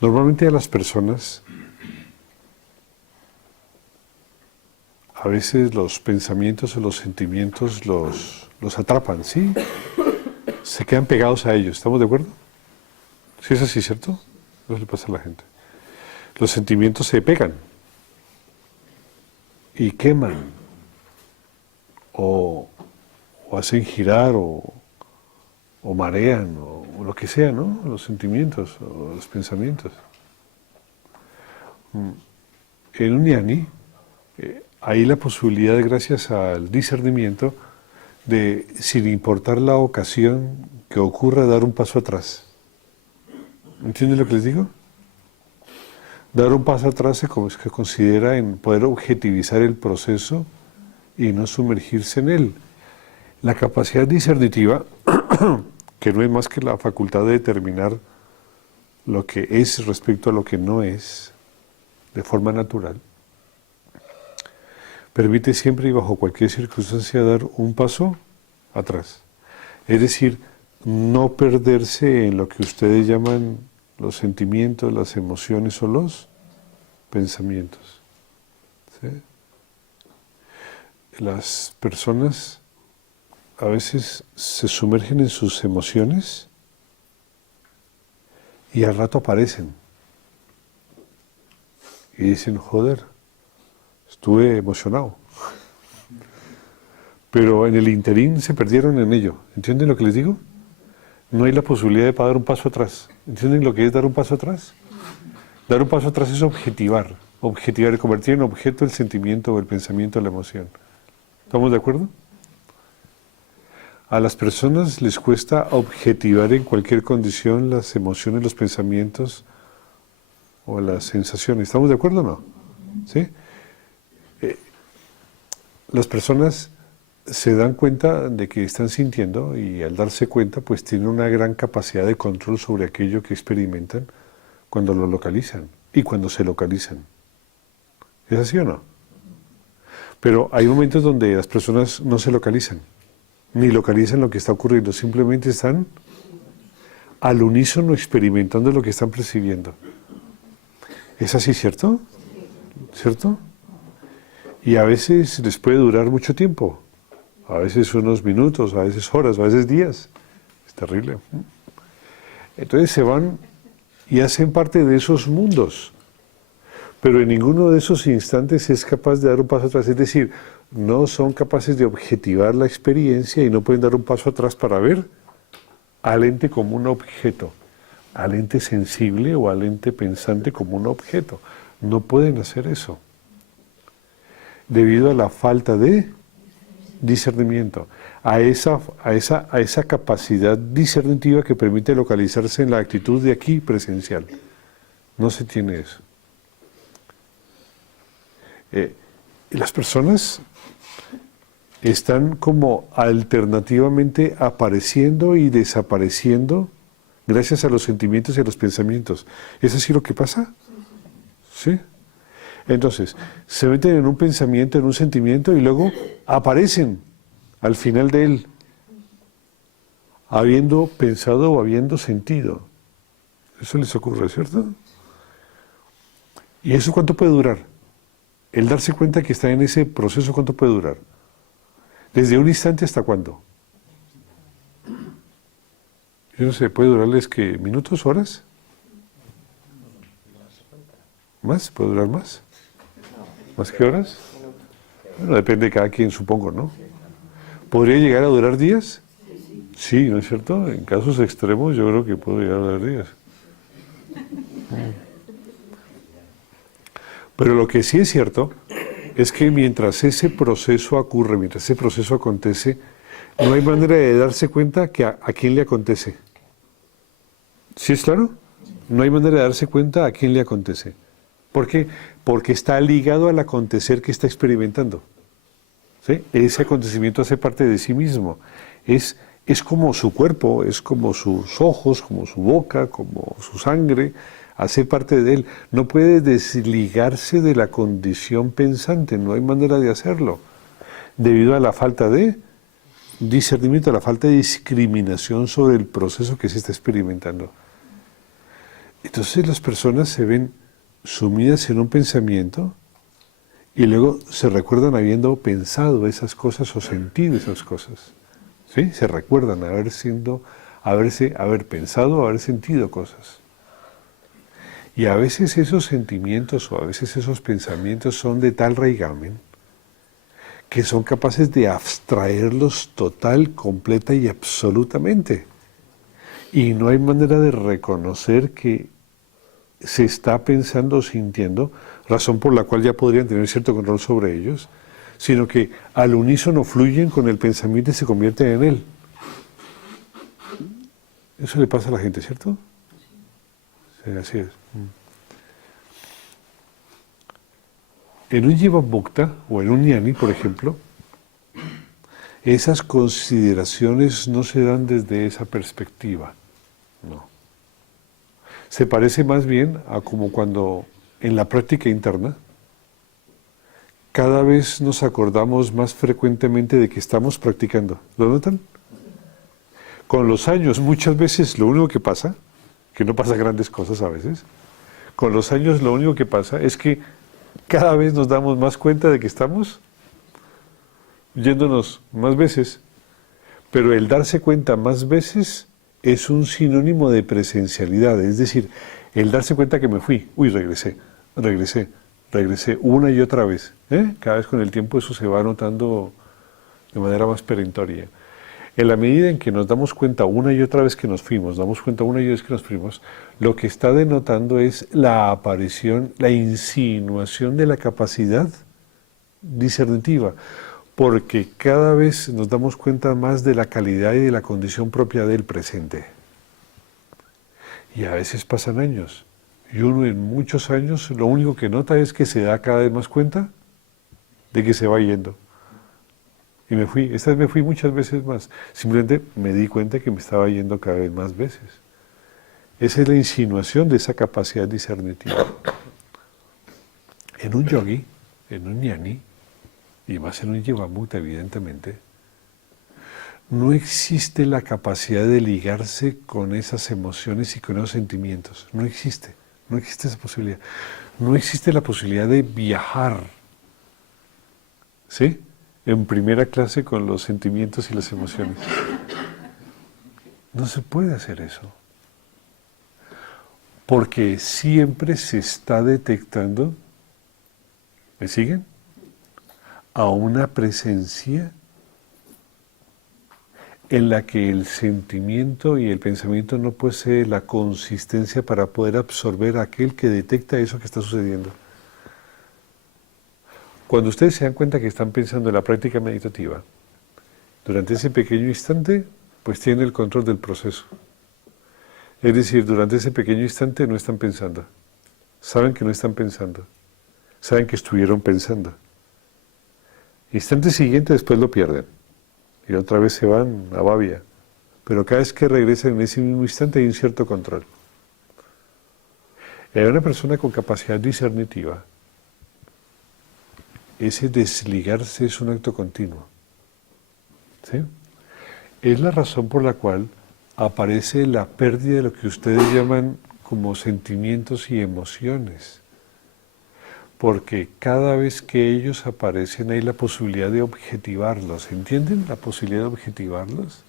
Normalmente a las personas, a veces los pensamientos o los sentimientos los atrapan, ¿sí? Se quedan pegados a ellos, ¿estamos de acuerdo? Sí es así, ¿cierto? Eso le pasa a la gente. Los sentimientos se pegan y queman o hacen girar o marean o lo que sea, ¿no? Los sentimientos o los pensamientos. En un ñani hay la posibilidad, gracias al discernimiento, de, sin importar la ocasión que ocurra, dar un paso atrás. ¿Entienden lo que les digo? Dar un paso atrás se considera en poder objetivizar el proceso y no sumergirse en él. La capacidad discernitiva, que no es más que la facultad de determinar lo que es respecto a lo que no es, de forma natural, permite siempre y bajo cualquier circunstancia dar un paso atrás. Es decir, no perderse en lo que ustedes llaman los sentimientos, las emociones o los pensamientos. ¿Sí? Las personas a veces se sumergen en sus emociones y al rato aparecen y dicen, joder, estuve emocionado. Pero en el interín se perdieron en ello. ¿Entienden lo que les digo? No hay la posibilidad de dar un paso atrás. ¿Entienden lo que es dar un paso atrás? Dar un paso atrás es objetivar, convertir en objeto el sentimiento o el pensamiento o la emoción. ¿Estamos de acuerdo? A las personas les cuesta objetivar en cualquier condición las emociones, los pensamientos o las sensaciones. ¿Estamos de acuerdo o no? ¿Sí? Las personas se dan cuenta de que están sintiendo y al darse cuenta pues tienen una gran capacidad de control sobre aquello que experimentan cuando lo localizan y cuando se localizan. ¿Es así o no? Pero hay momentos donde las personas no se localizan, ni localizan lo que está ocurriendo, simplemente están al unísono experimentando lo que están percibiendo. ¿Es así, cierto? ¿Cierto? Y a veces les puede durar mucho tiempo, a veces unos minutos, a veces horas, a veces días. Es terrible. Entonces se van y hacen parte de esos mundos, pero en ninguno de esos instantes es capaz de dar un paso atrás, es decir, no son capaces de objetivar la experiencia y no pueden dar un paso atrás para ver al ente como un objeto, al ente sensible o al ente pensante como un objeto. No pueden hacer eso, debido a la falta de discernimiento, a esa capacidad discernitiva que permite localizarse en la actitud de aquí presencial. No se tiene eso. Las personas están como alternativamente apareciendo y desapareciendo gracias a los sentimientos y a los pensamientos. ¿Es así lo que pasa? ¿Sí? Entonces, se meten en un pensamiento, en un sentimiento y luego aparecen al final de él, habiendo pensado o habiendo sentido. Eso les ocurre, ¿cierto? ¿Y eso cuánto puede durar? El darse cuenta que está en ese proceso, ¿cuánto puede durar? ¿Desde un instante hasta cuándo? Yo no sé, ¿puede durarles que minutos, horas? ¿Más? ¿Puede durar más? ¿Más que horas? Bueno, depende de cada quien, supongo, ¿no? ¿Podría llegar a durar días? Sí, ¿no es cierto? En casos extremos yo creo que puede llegar a durar días. Pero lo que sí es cierto es que mientras ese proceso ocurre, mientras ese proceso acontece, no hay manera de darse cuenta que a quién le acontece. ¿Sí es claro? No hay manera de darse cuenta a quién le acontece. ¿Por qué? Porque está ligado al acontecer que está experimentando. ¿Sí? Ese acontecimiento hace parte de sí mismo. Es como su cuerpo, es como sus ojos, como su boca, como su sangre. hace parte de él. No puede desligarse de la condición pensante, no hay manera de hacerlo, debido a la falta de discernimiento, a la falta de discriminación sobre el proceso que se está experimentando. Entonces las personas se ven sumidas en un pensamiento y luego se recuerdan habiendo pensado esas cosas o sentido esas cosas. ¿Sí? Se recuerdan haber pensado, haber sentido cosas. Y a veces esos sentimientos o a veces esos pensamientos son de tal raigamen que son capaces de abstraerlos total, completa y absolutamente. Y no hay manera de reconocer que se está pensando o sintiendo, razón por la cual ya podrían tener cierto control sobre ellos, sino que al unísono fluyen con el pensamiento y se convierten en él. Eso le pasa a la gente, ¿cierto? Sí, así es. En un Jivamukta o en un Jnani, por ejemplo, esas consideraciones no se dan desde esa perspectiva, no. Se parece más bien a como cuando en la práctica interna cada vez nos acordamos más frecuentemente de que estamos practicando. ¿Lo notan? Con los años muchas veces lo único que pasa, que no pasa grandes cosas a veces, con los años lo único que pasa es que cada vez nos damos más cuenta de que estamos yéndonos más veces, pero el darse cuenta más veces es un sinónimo de presencialidad, es decir, el darse cuenta que me fui, regresé, una y otra vez. Cada vez con el tiempo eso se va notando de manera más perentoria. En la medida en que nos damos cuenta una y otra vez que nos fuimos, lo que está denotando es la aparición, la insinuación de la capacidad discernitiva, porque cada vez nos damos cuenta más de la calidad y de la condición propia del presente. Y a veces pasan años, y uno en muchos años lo único que nota es que se da cada vez más cuenta de que se va yendo. Y me fui, esta vez me fui muchas veces más. Simplemente me di cuenta que me estaba yendo cada vez más veces. Esa es la insinuación de esa capacidad discernitiva. En un yogi, en un jnani, y más en un jivamukta evidentemente, no existe la capacidad de ligarse con esas emociones y con esos sentimientos. No existe esa posibilidad. No existe la posibilidad de viajar, ¿sí?, en primera clase con los sentimientos y las emociones. No se puede hacer eso. Porque siempre se está detectando, ¿me siguen?, a una presencia en la que el sentimiento y el pensamiento no posee la consistencia para poder absorber a aquel que detecta eso que está sucediendo. Cuando ustedes se dan cuenta que están pensando en la práctica meditativa, durante ese pequeño instante, pues tienen el control del proceso. Es decir, durante ese pequeño instante no están pensando. Saben que no están pensando. Saben que estuvieron pensando. Instante siguiente después lo pierden. Y otra vez se van a babia. Pero cada vez que regresan en ese mismo instante hay un cierto control. En una persona con capacidad discernitiva, ese desligarse es un acto continuo. ¿Sí? Es la razón por la cual aparece la pérdida de lo que ustedes llaman como sentimientos y emociones. Porque cada vez que ellos aparecen hay la posibilidad de objetivarlos. ¿Entienden la posibilidad de objetivarlos?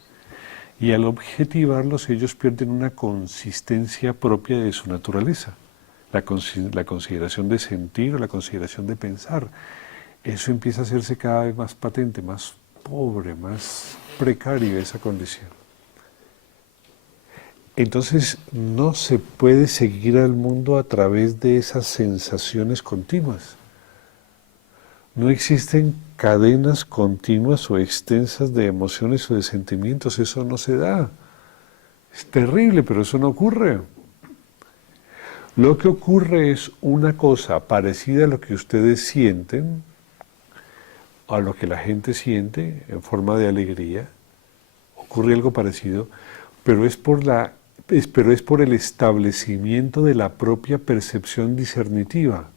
Y al objetivarlos ellos pierden una consistencia propia de su naturaleza. La consideración de sentir o la consideración de pensar. Eso empieza a hacerse cada vez más patente, más pobre, más precaria esa condición. Entonces no se puede seguir al mundo a través de esas sensaciones continuas. No existen cadenas continuas o extensas de emociones o de sentimientos, eso no se da. Es terrible, pero eso no ocurre. Lo que ocurre es una cosa parecida a lo que ustedes sienten, a lo que la gente siente en forma de alegría, ocurre algo parecido, pero es por la pero es por el establecimiento de la propia percepción discernitiva.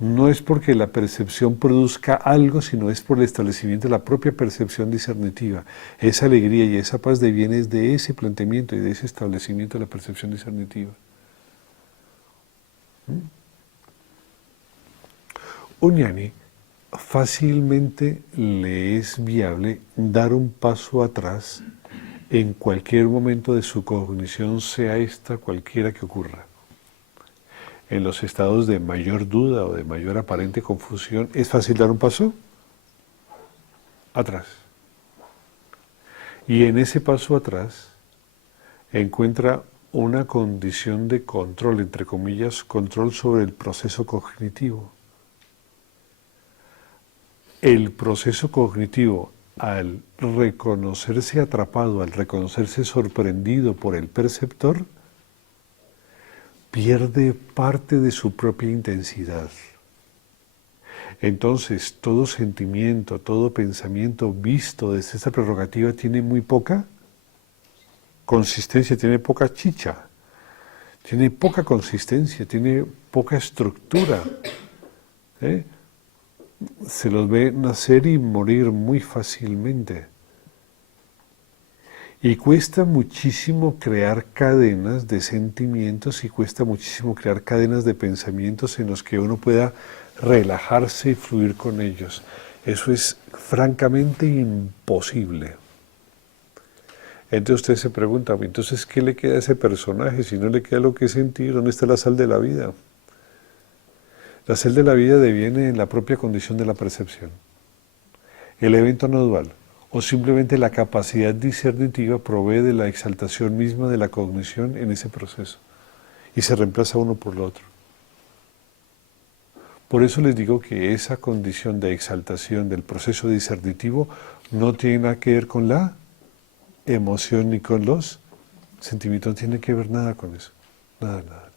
No es porque la percepción produzca algo, sino es por el establecimiento de la propia percepción discernitiva. Esa alegría y esa paz deviene de ese planteamiento y de ese establecimiento de la percepción discernitiva. Un ñani fácilmente le es viable dar un paso atrás en cualquier momento de su cognición, sea esta cualquiera que ocurra. En los estados de mayor duda o de mayor aparente confusión, ¿es fácil dar un paso atrás? Y en ese paso atrás encuentra una condición de control, entre comillas, control sobre el proceso cognitivo. El proceso cognitivo, al reconocerse atrapado, al reconocerse sorprendido por el perceptor, pierde parte de su propia intensidad. Entonces, todo sentimiento, todo pensamiento visto desde esta prerrogativa tiene muy poca consistencia, tiene poca chicha, tiene poca consistencia, tiene poca estructura. Se los ve nacer y morir muy fácilmente. Y cuesta muchísimo crear cadenas de sentimientos y cuesta muchísimo crear cadenas de pensamientos en los que uno pueda relajarse y fluir con ellos. Eso es francamente imposible. Entonces usted se pregunta, entonces ¿qué le queda a ese personaje si no le queda lo que sentir? ¿Dónde está la sal de la vida? La sal de la vida deviene en la propia condición de la percepción. El evento no dual, o simplemente la capacidad discernitiva provee de la exaltación misma de la cognición en ese proceso y se reemplaza uno por lo otro. Por eso les digo que esa condición de exaltación del proceso discernitivo no tiene nada que ver con la emoción ni con los sentimientos, no tiene que ver nada con eso, nada.